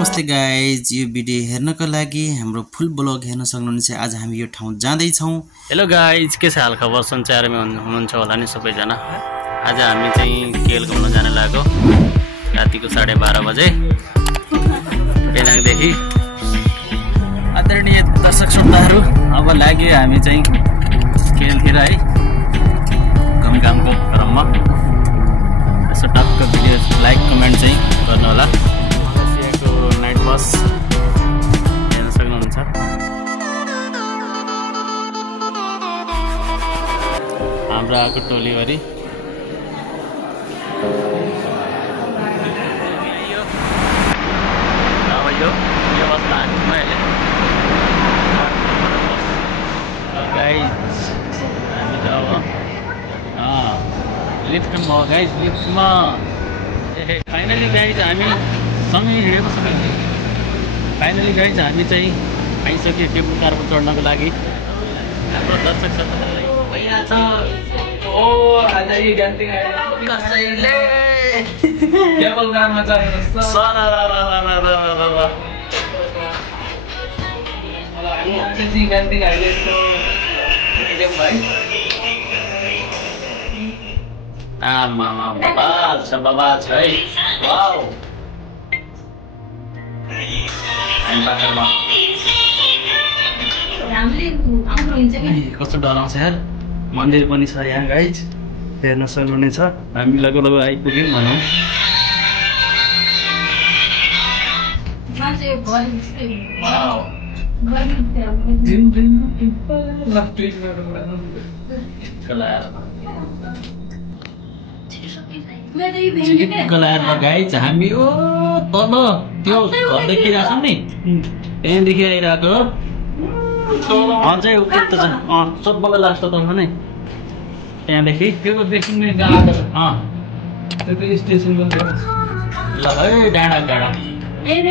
नमस्ते गाइज, यो भिडियो हेर्नको लागि हाम्रो फुल ब्लग हेर्न सक्नुहुन्छ। आज हामी यो ठाउँ जाँदैछौँ। हेलो गाइज, के छ हाल खबर? सञ्चारमा हुनुहुन्छ होला नि सबैजना। आज हामी चाहिँ केल घुम्न जान लाग्यो रातिको 12:30 बजे पेनाङदेखि। आदरणीय दर्शक श्रोताहरू, अब लाग्यो हामी चाहिँ केलतिर है, घुमघामको क्रममा। यसो टक्क भिडियो लाइक कमेन्ट चाहिँ गर्नु होला। नाइट बस हेर्न सक्नुहुन्छ। हाम्रो आएको टोलीभरि यो बसमा हामी त अब लिफ्टमा हो गाइज, लिफ्टमा। फाइनली गाइज हामी सँगै हिँडेको सबै। फाइनली गाइज हामी चाहिँ आइसक्यो टेबल कारको चढ्नको लागि। हाम्रो दर्शक श्रोताहरूलाई भइहाल्छ। ओ आज यो गान्ती कसैले टेबल कारमा चढेको छ। गान्ती गाडीले बाबा छ है। वाउ, कस्तो डराउँछ यार। मन्दिर पनि छ यहाँ गाइज, हेर्न सक्नुहुनेछ। हामी लगभग आइपुग्यौँ भनौँ। गाइज हामी तल त्यो घर देखिरहेको नि, त्यहाँदेखि आइरहेको अझै उता छ। सबभन्दा लास्ट त नै त्यहाँदेखि त्यो देखिने स्टेसन ल है। डाँडा त्यहाँ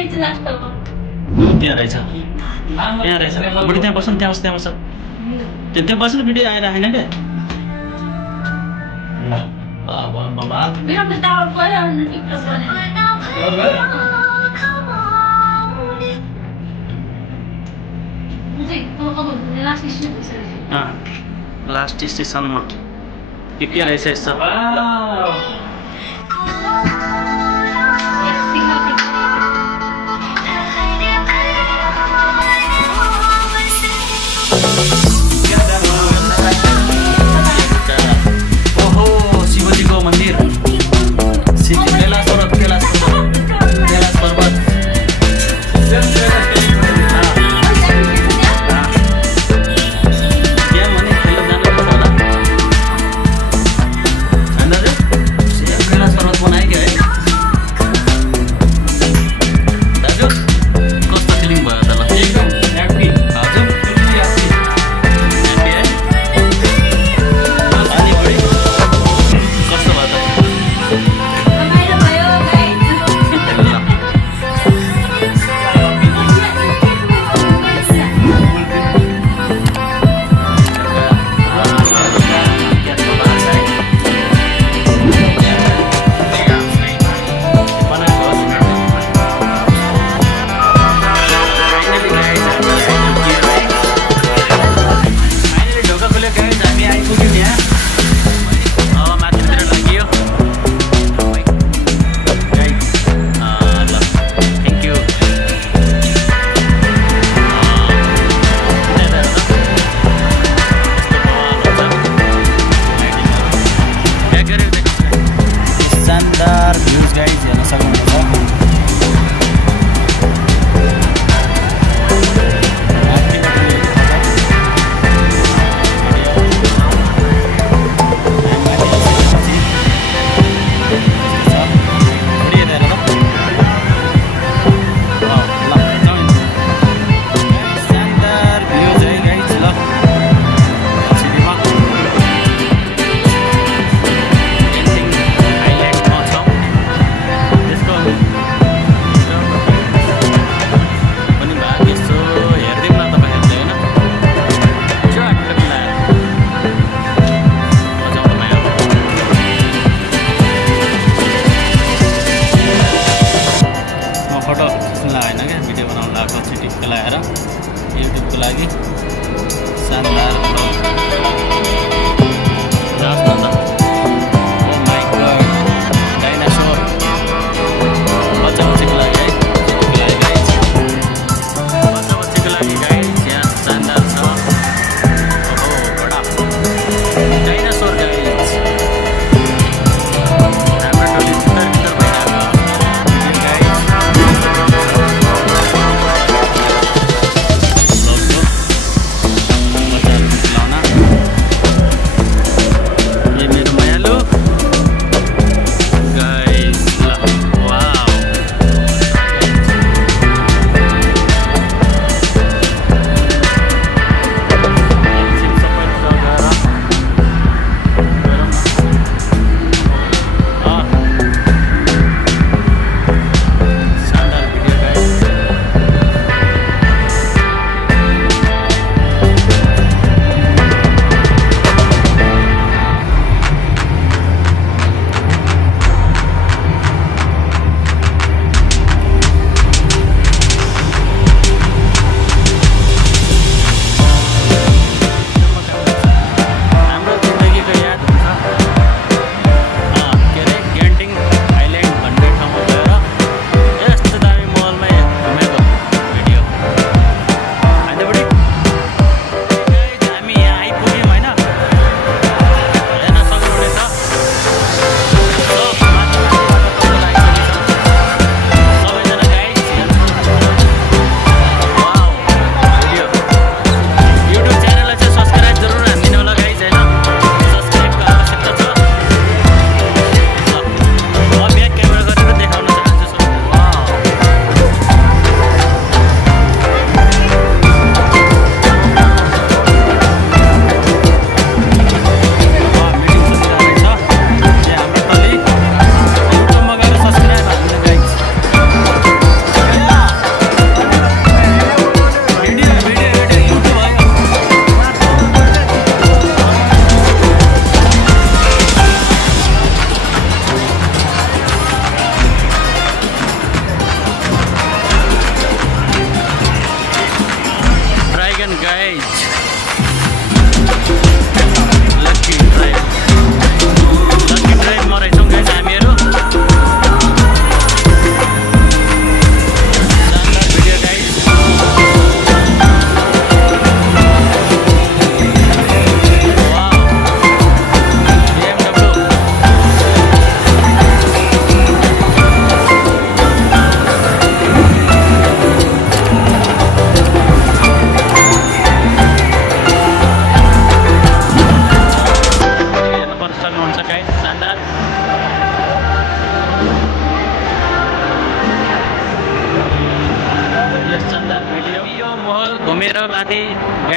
रहेछ, त्यहाँ रहेछ। बुढी त्यहाँ बस्नु, त्यहाँ बस्छ, त्यहाँ बस्छ। त्यहाँ बस्नु, भिडियो आइरहेको होइन क्या। लास्ट स्टेसनमा के रहेछ यस्तो। ओहो, शिवजीको मन्दिर, कैलाश पर्वत।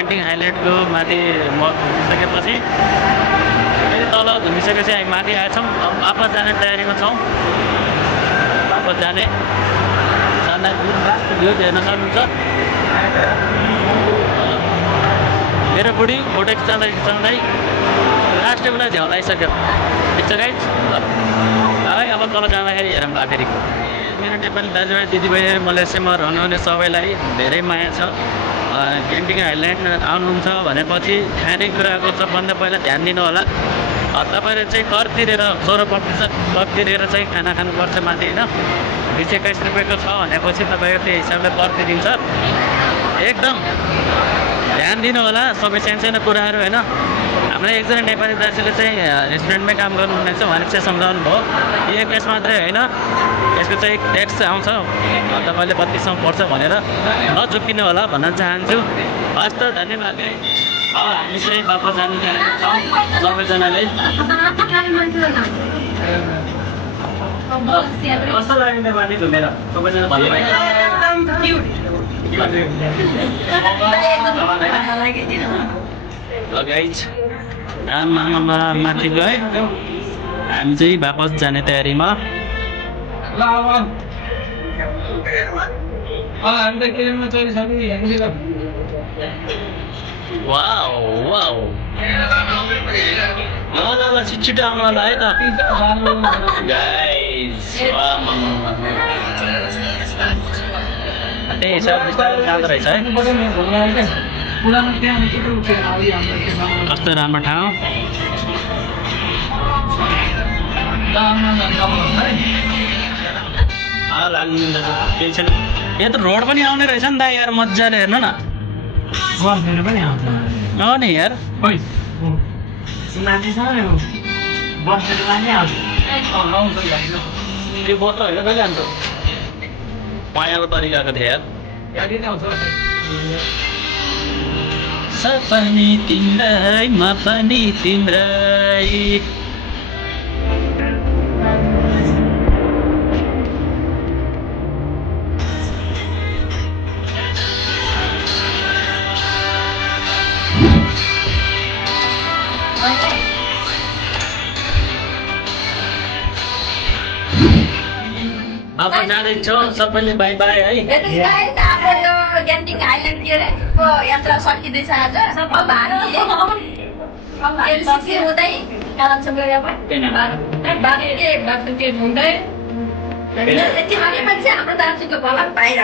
गेन्टिङ हाइल्यान्डको माथि घुमिसकेपछि फेरि तल घुमिसकेपछि हामी माथि आएछौँ। अब वापस जाने तयारीमा छौँ। वापस जाने भ्यू हेर्न सक्नुहुन्छ। मेरो बुढी फोटो खिचाउँदै लास्ट बेला झ्याउलाइसक्यो। ठिक छ गाइज, है अब तल जाँदाखेरि हेरौँला फेरि। मेरो नेपाली दाजुभाइ दिदीबहिनी मलेसियामा हुनुहुने सबैलाई धेरै माया छ। गेन्टिङ हाइल्यान्ड आउनुहुन्छ भनेपछि खानेकुराको सबभन्दा पहिला ध्यान दिनु होला। तपाईँले चाहिँ कर तिरेर 16% कर तिरेर चाहिँ खाना खानुपर्छ माथि, होइन। 20-21 रुपियाँको छ भनेपछि तपाईँको त्यो हिसाबले कर तिरिन्छ। एकदम ध्यान दिनु होला सबै सानो कुराहरू, होइन। हामीलाई एकजना नेपाली दाजुले चाहिँ रेस्टुरेन्टमै काम गर्नुहुनेछ, उहाँले चाहिँ सम्झाउनु भयो यो केस मात्रै होइन, यसको चाहिँ ट्याक्स आउँछ, तपाईँले 3200 पर्छ भनेर नझुक्किनु होला भन्न चाहन्छु। हस् त, धन्यवाद। हामी चाहिँ वापस जानु छौँ सबैजनाले। कस्तो लाग्यो नेपाली घुमेर सबैजना भन्नुभयो? गाइज आमामा माथि गए, हामी चाहिँ वापस जाने तयारीमा। वाउ वाउ, ल छिटो आउनु होला है त गाइज। त्यही हिसाब जाँदो रहेछ है। कस्तो राम्रो ठाउँ। केही छैन, यहाँ त रोड पनि आउने रहेछ नि त यार, मजाले हेर्नु न। अँ नि यार, त्यो बोतल होइन कहिले अन्त मायाको तरिकाको थियो यार। सपनी तिम्रै म पनि तिम्रै। अब जाँदैछौँ सबैले बाई बाई है। गेन्टिङ हाइल्यान्डको यात्रा सकिँदैछ आज। अब हामी एलसिसी हुँदै हुँदै यति भने पनि हाम्रो दार्जिलिङको भलक बाहिर